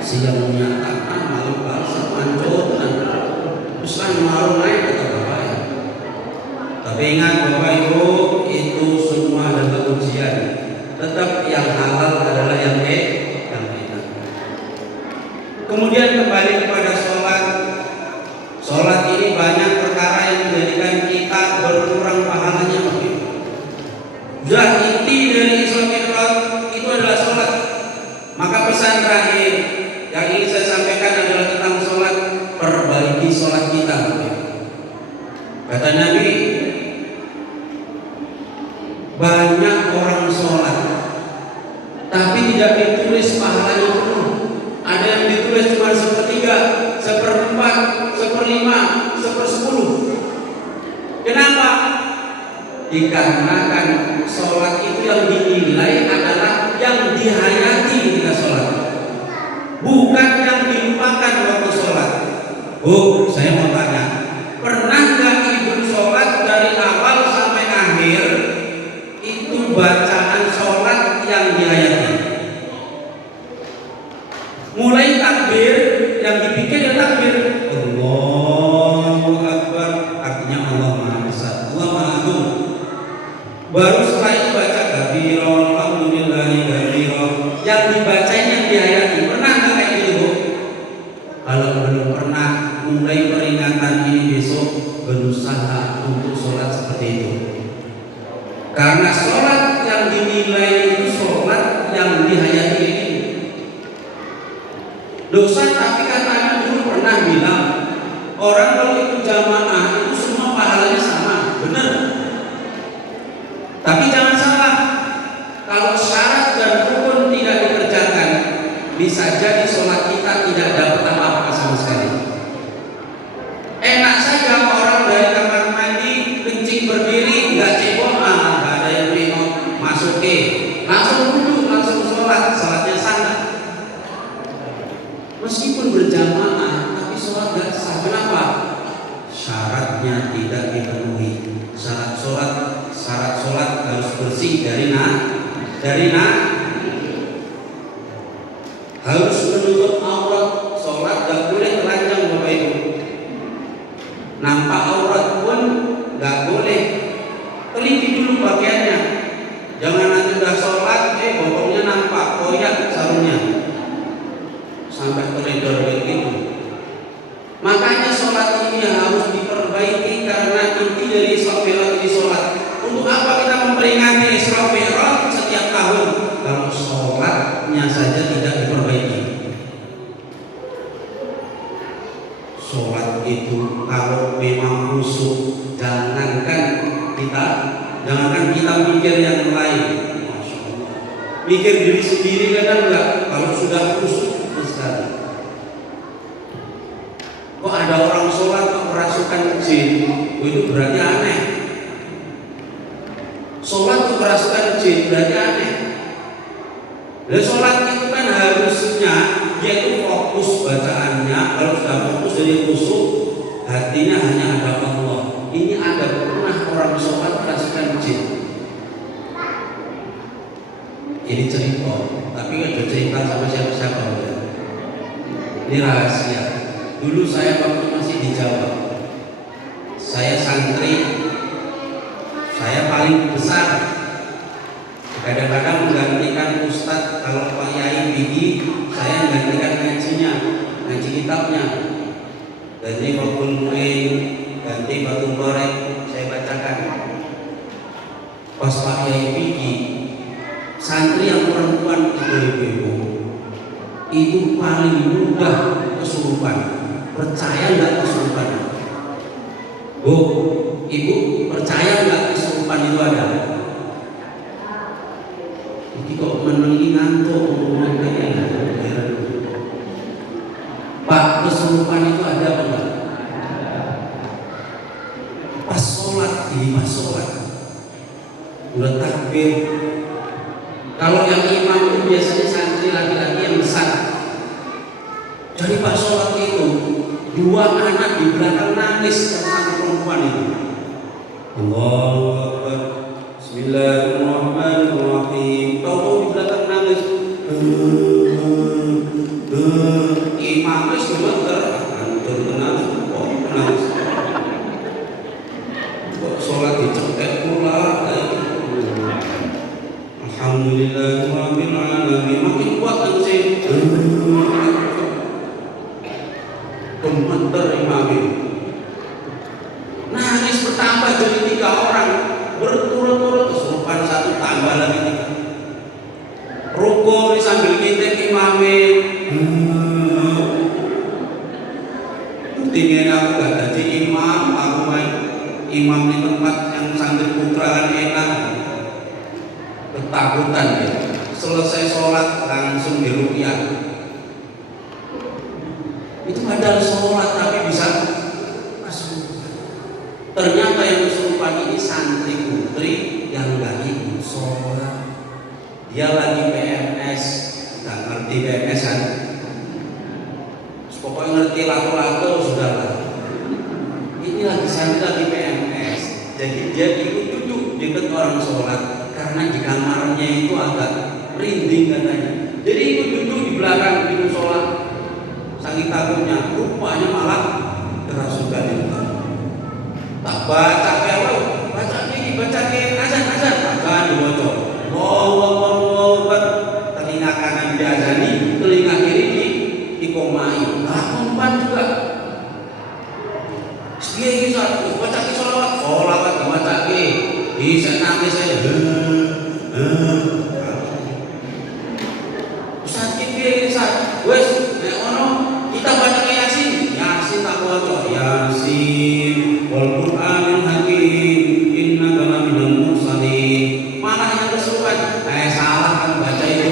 Siang minyak tanah, malam balsam hancur. Terus kan warung naik kata bapak ya. Tapi ingat bapak ibu, itu semua adalah ujian. Tetap yang halal adalah yang enak. Kemudian kembali kepada sholat. Sholat ini banyak perkara yang menjadikan kita berkurang pahalanya. Inti dari Isra Mi'raj pesan terakhir yang ingin saya sampaikan adalah tentang sholat. Perbaiki sholat kita. Kata Nabi, banyak orang sholat tapi tidak ditulis pahalanya penuh. Ada yang ditulis cuma 1/3, 1/4, 1/5, 1/10. Kenapa? Dikarenakan sholat itu yang dinilai adalah yang dihayati ketika sholat, bukan yang dilupakan waktu sholat. Bu, saya mau tanya, pernah nggak ibu sholat dari awal sampai akhir itu bacaan sholat yang dihayati? Mulai takbir, yang dipikir ya takbir, Allahu Akbar, artinya Allah Maha Besar, Allah Maha Agung. Baru setelah itu baca kabiro, alhamdulillahi kabiro, yang dibacain yang dihayati. Pernah nggak kayak gitu, Bu? Kalau belum pernah, mulai peringatan ini besok berusaha untuk sholat seperti itu. Karena sholat yang dinilai itu sholat yang dihayati ini. Dosa, tapi katanya dulu pernah bilang orang kalau ikut jamaah itu semua pahalanya sama, benar. Tapi jangan salah, kalau syarat dan rukun tidak dikerjakan, bisa jadi sholat kita tidak dapat apa-apa sama sekali. Enak saja orang dari kamar mandi kencing berdiri, nggak cebok, nggak ada yang nengok, masuk langsung duduk, langsung sholat, sholatnya sana. Meskipun berjamaah, tapi sholat gak sah. Kenapa? Syaratnya tidak dipenuhi. Syarat sholat harus bersih dari harus menutup aurat. Sholat gak boleh telanjang, Bapak Ibu. Nampak aurat pun gak boleh. Teliti dulu pakaiannya. Jangan nanti udah sholat, bokongnya nampak, koyak sarungnya sampai koridor begitu. Makanya sholat ini harus diperbaiki, karena inti dari Isra Mi'raj ini sholat. Untuk apa kita memperingati Isra Mi'raj setiap tahun kalau sholatnya saja tidak diperbaiki? Sholat itu kalau memang khusyuk, jangankan kita mikir yang lain. Masya Allah. Mikir diri sendiri kadang enggak. Kalau sudah khusyuk sekali. Kok ada orang sholat kok kerasukan jin? Itu berarti aneh. Sholat kok kerasukan jin berarti aneh. Dan sholat itu kan harusnya dia itu fokus bacaannya. Kalau sudah fokus jadi khusyuk, hatinya hanya ada Allah. Ini ada pernah orang sholat kerasukan jin. Ini cerita, tapi nggak cerita sama siapa-siapa. Ini rahasia. Dulu saya waktu masih di Jawa, saya santri, saya paling besar. Kadang-kadang menggantikan ustadz. Kalau Pak Yai Bigi, saya menggantikan ngajinya, ngaji kitabnya. Ganti Fakul Mu'in, ganti Batu Goreng, saya bacakan. Pas Pak Yai Bigi, santri yang perempuan ibu-ibu itu paling mudah kesurupan. Percaya nggak kesurupan? Bu, ibu percaya nggak kesurupan itu ada? Jadi kok menengi ngantuk Pak, kesurupan itu ada apa enggak? Pas sholat, udah takbir. Kalau yang imam itu biasanya santri laki-laki yang besar. Jadi pas sholat itu 2 anak di belakang nangis karena perempuan itu. Allahu Akbar. Bismillahirrahmanirrahim. Tahu di belakang nangis. Imam itu gemeter, hancur nangis. Kok sholat dicekek pula? Alhamdulillahirabbil alamin. Makin kuat nangis. Gemeter imam. Nangis bertambah jadi 3 orang. Berturut-turut kesurupan 1 tambah lagi 3. Rukuk di sambil ngintip imame. Tinggal aku gak jadi imam, aku main imam di tempat yang santri putra kan enak. Ketakutan ya. Selesai sholat langsung diruqyah. Itu padahal sholat tapi bisa kesurupan. Ternyata yang kesurupan ini santri putri yang gak ikut sholat. Dia lagi PMS, gak ngerti PMS kan? Pokoknya ngerti lato-lato sudahlah. Ini lagi santri lagi PMS, jadi dia ikut duduk dekat orang sholat karena di kamarnya itu agak merinding katanya. Jadi ikut duduk di belakang pintu sholat. Saking takutnya, rupanya malah kerasukan itu. Tak baca kewa, baca ini, azan, azan dibaca. Allah, telinga kanan diazani, telinga kiri dikomai. Umpan juga. Dia bisa baca ke sholawat dibaca ke. Bisa nangis saya. Ustaz dia bisa. Wes, nek ono kita baca ke Yasin. Yasin tak baca. Yasin wal Qur'anil Hakim. Innaka laminal mursalin. Mana yang kesurupan? Salah kan baca itu.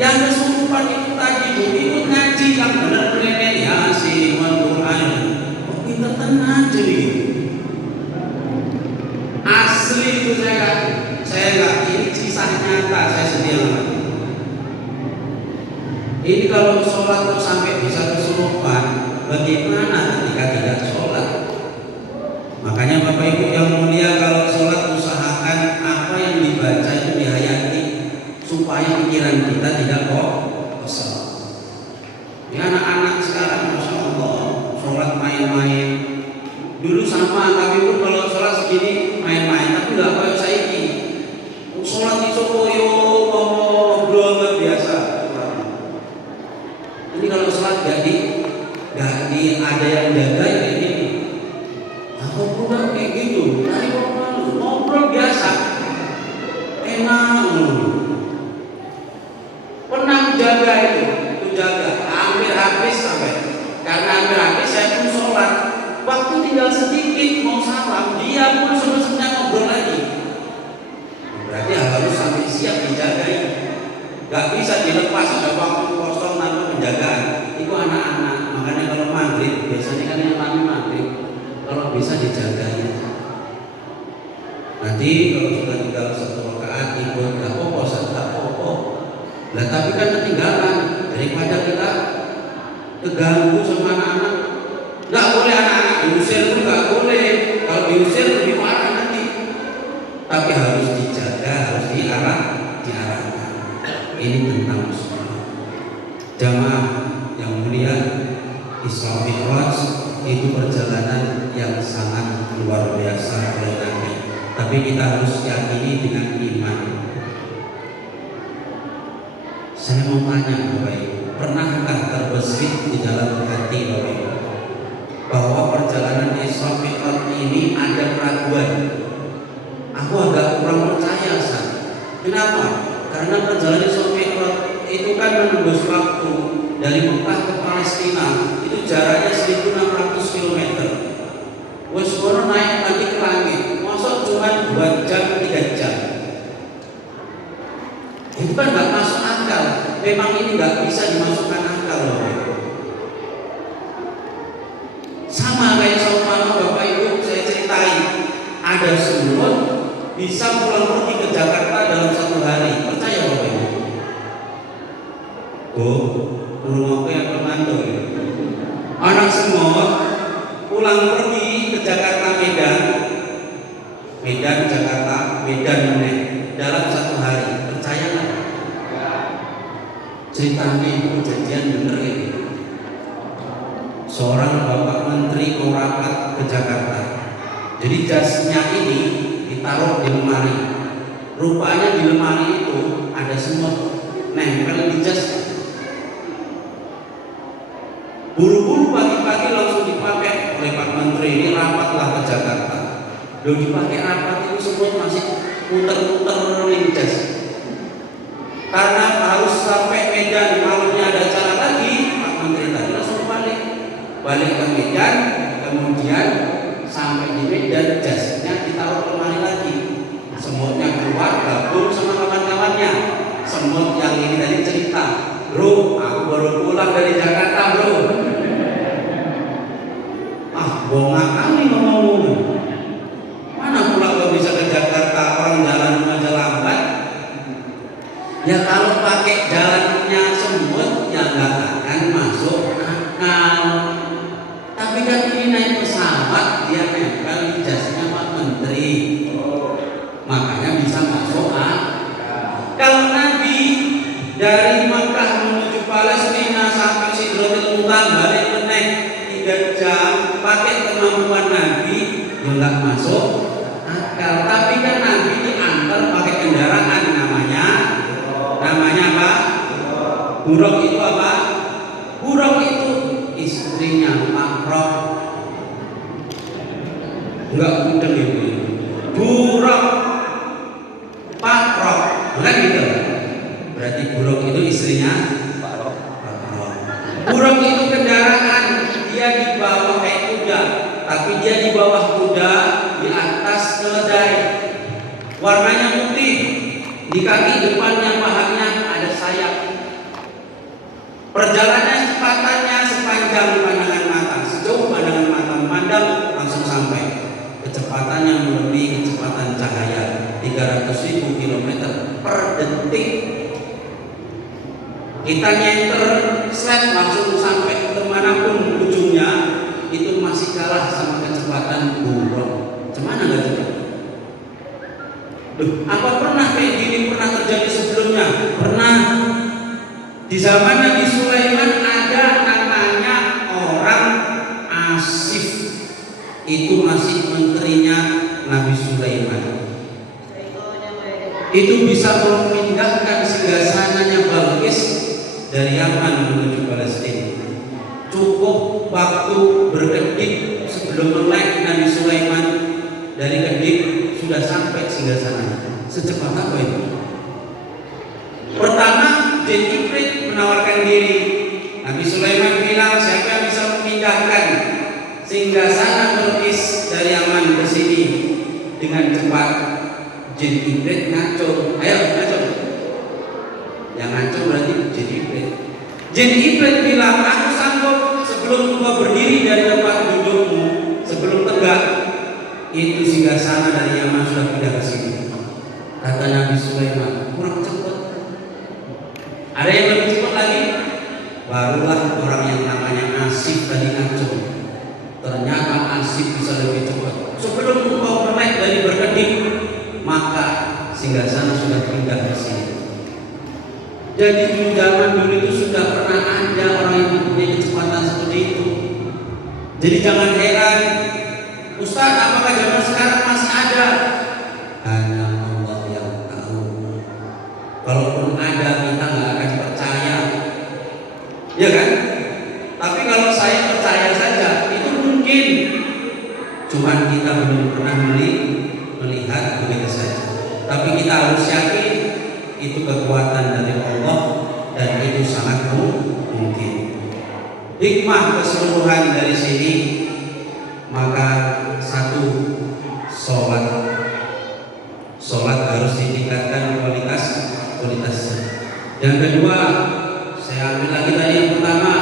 Yang kesurupan itu tadi ikut ngaji yang benar-benar Yasin wal Qur'an. Kok pinter tenan jadi. Asli itu saya nggak ini kisah nyata saya sendiri. Ini kalau sholat kok sampai bisa kesurupan, bagaimana ketika tidak sholat? Makanya Bapak Ibu yang mulia, kalau sholat usahakan apa yang dibaca itu dihayati supaya pikiran kita tidak kosong. Ya anak-anak sekarang Masya Allah sholat main-main. Dulu sama kami pun kalau sholat segini main-main, tapi nggak kayak saya ini. Sholat itu koyo ngobrol biasa. Ini kalau sholat gak di ada yang jaga ya ini. Aku pun kayak gitu. Tadi ngobrol biasa, enak. Pernah jaga itu jaga hampir habis sampai karena hampir habis saya pun sholat. Waktu tinggal sedikit mau salam, dia pun sebenarnya ngobrol lagi. Berarti harus sampai siap dijagai. Gak bisa dilepas ada waktu kosong tanpa penjagaan. Itu anak-anak. Makanya kalau maghrib biasanya kan yang kami maghrib kalau bisa dijagai. Nanti kalau sudah tinggal satu rakaat ikut gak apa-apa, tak apa-apa. Lah tapi kan ketinggalan daripada kita terganggu sama anak-anak. Nggak boleh anak-anak diusir pun nggak boleh. Kalau diusir lebih marah nanti. Tapi harus dijaga, harus diarahkan. Ini tentang sholat. Jamaah yang mulia, Isra Mi'raj itu perjalanan yang sangat luar biasa oleh Nabi. Tapi kita harus yakini dengan iman. Saya mau tanya Bapak Ibu, pernahkah terbesit di dalam hati Bapak Ibu bahwa perjalanan Isra Mi'raj ini ada keraguan? Aku agak kurang percaya, San. Kenapa? Karena perjalanan Isra Mi'raj itu kan menembus waktu dari Mekah ke Palestina, itu jaraknya 1.600 km. Wes kono naik nanti ke langit, masuk cuma 2 jam 3 jam. Itu kan nggak masuk akal. Memang ini nggak bisa dimasukkan akal loh. Sama kayak sama Bapak Ibu saya ceritain, ada semut bisa pulang pergi ke Jakarta dalam 1 hari. Percaya Bapak Ibu? Rumah yang pemantau ya. Anak semut pulang pergi ke Jakarta Medan Jakarta Medan dalam 1 hari. Percaya nggak? Ceritanya itu kejadian bener ini. Seorang bapak menteri mau rapat ke Jakarta. Jadi jasnya ini ditaruh di lemari. Rupanya di lemari itu ada semut nempel di jas. Buru-buru pagi-pagi langsung dipakai oleh Pak Menteri ini, rapatlah ke Jakarta. Lalu dipakai rapat itu semut masih muter-muter lintas. Karena harus sampai Medan, malamnya ada acara lagi, Pak Menteri tadi langsung balik ke Medan, kemudian sampai di Medan jasnya ditaruh kemari lagi. Semutnya keluar gabung sama kawan-kawannya. Semut yang ini tadi cerita, bro, aku baru pulang dari Jakarta bro. Bohong kali ngomong. Mana pula kau bisa ke Jakarta, orang jalan aja lambat. Ya kalau pakai jalannya semut ya nggak akan masuk akal. Tapi kan ini naik pesawat, dia nempel di jasnya Pak Menteri, makanya bisa masuk akal. Kalau Nabi dari Makkah menuju Palestina sampai Sidratul Muntaha balik meneng 3 jam pakai kemampuan Nabi, ya nggak masuk akal. Tapi kan Nabi diantar pakai kendaraan namanya apa? Buruk itu apa? Buruk itu istrinya Makrok. Enggak mudeng itu. Buruk Pakrok, bukan gitu. Berarti buruk itu istrinya Pakrok. Buruk itu kendaraan, dia di bawah kayak kuda, tapi dia di bawah kuda, di atas keledai. Warnanya putih, di kaki depannya pahanya ada sayap. Perjalanan kecepatannya sepanjang pandangan mata, sejauh pandangan mata memandang langsung sampai. Kecepatannya melebihi kecepatan cahaya 300.000 km per detik. Kita nyenter slide langsung sampai kemanapun ujungnya, itu masih kalah sama kecepatan buruk. Cemana nggak cepat? Apa pernah kayak gini pernah terjadi sebelumnya? Pernah. Di zaman Nabi Sulaiman ada namanya orang Asif. Itu masih menterinya Nabi Sulaiman. Itu bisa memindahkan singgasananya Balqis dari Yaman menuju Palestina. Cukup waktu berkedip sebelum melek Nabi Sulaiman, dari kedip sudah sampai singgasananya. Secepat apa itu? Pertama, Jin Ifrit menawarkan diri. Nabi Sulaiman bilang, siapa yang bisa memindahkan singgasana Balqis dari Yaman ke sini dengan cepat? Jin Ifrit ngaco, ayo ngaco. Yang ngaco berarti Jin Ifrit. Jin Ifrit bilang, aku sanggup sebelum kau berdiri dari tempat dudukmu, sebelum tegak, itu singgasana dari Yaman sudah pindah ke sini. Kata Nabi Sulaiman, kurang cepat. Ada yang lebih cepat lagi? Barulah orang yang namanya Asif tadi ngaco. Ternyata Asif bisa lebih cepat. Sebelum kau melek dari berkedip, maka singgasana sudah pindah ke sini. Jadi di zaman dulu itu sudah pernah ada orang yang mempunyai kecepatan seperti itu. Jadi jangan heran, Ustaz, apakah zaman sekarang masih ada? Hanya Allah yang tahu. Kalaupun ada, kita nggak akan percaya, ya kan? Tapi kalau saya percaya saja, itu mungkin. Cuman kita belum pernah melihat begitu saja. Tapi kita harus yakin itu kekuatan dari Allah dan itu sangat mungkin. Hikmah keseluruhan dari sini, maka satu, sholat harus ditingkatkan kualitasnya. Yang kedua, saya ambil lagi tadi yang pertama,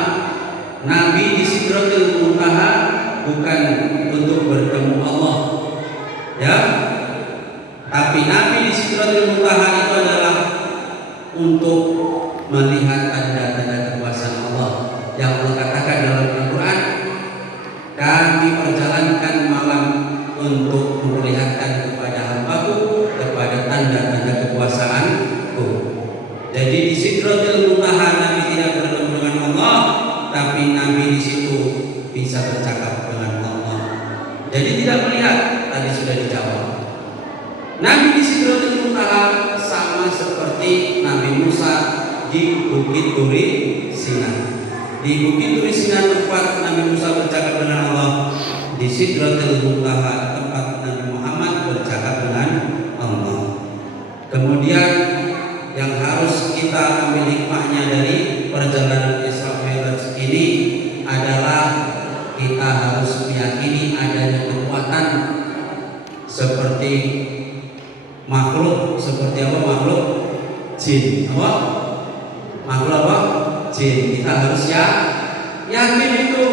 Nabi di Sidratul Muntaha bukan untuk bertemu Allah, ya, tapi Nabi di Sidratul Muntaha itu adalah untuk melihat tanda-tanda kekuasaan Allah. Yang Allah katakan dalam Al-Quran, kami perjalankan malam untuk memperlihatkan kepada hambaku kepada tanda-tanda kekuasaanku. Jadi di Sidratul Muntaha Nabi tidak bertemu dengan Allah, tapi Nabi di situ bisa bercakap dengan Allah. Jadi tidak melihat, tadi sudah dijawab. Nabi di Sidratul Muntaha sama seperti Nabi Musa di Bukit Turi Sina. Di Bukit Turi Sina tempat Nabi Musa bercakap dengan Allah, di Sidratul Muntaha tempat Nabi Muhammad bercakap dengan Allah. Kemudian yang harus kita ambil hikmahnya dari perjalanan Isra Mi'raj ini adalah kita harus meyakini adanya kekuatan seperti makhluk, seperti apa makhluk jin, apa makhluk apa jin. Kita harus yakin itu.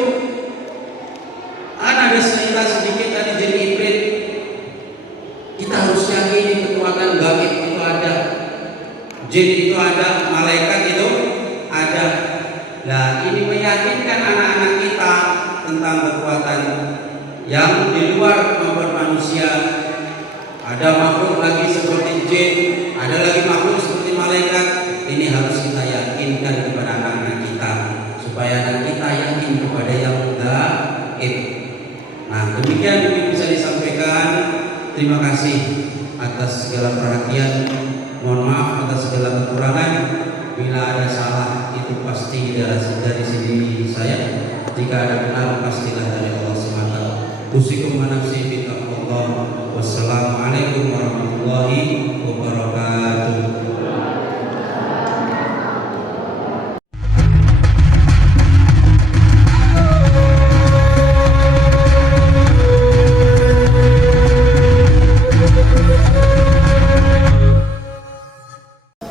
Ada cerita sedikit tadi jin ibrit. Kita harus yakini kekuatan gaib itu ada, jin itu ada, malaikat itu ada. Nah, ini meyakinkan anak-anak kita tentang kekuatan yang di luar kemampuan manusia. Ada makhluk lagi seperti jin, ada lagi makhluk seperti malaikat. Ini harus kita yakinkan kepada anak-anak kita supaya anak kita yakin kepada yang gaib. Nah, demikian mungkin bisa disampaikan. Terima kasih atas segala perhatian. Mohon maaf atas segala kekurangan. Bila ada salah itu pasti dari sini saya. Jika ada benar pastilah dari Allah SWT. Usikum wa nafsi bi taqwallah. Wassalamualaikum warahmatullahi wabarakatuh.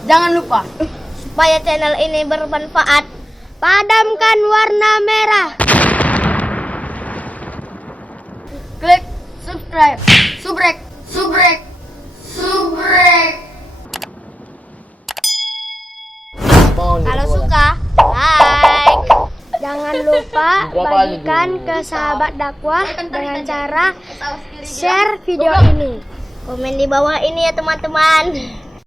Jangan lupa, supaya channel ini bermanfaat, padamkan warna merah. Klik subscribe, subrek. Kalau suka, like. Jangan lupa bagikan ke sahabat dakwah dengan cara share video ini. Komen di bawah ini ya teman-teman.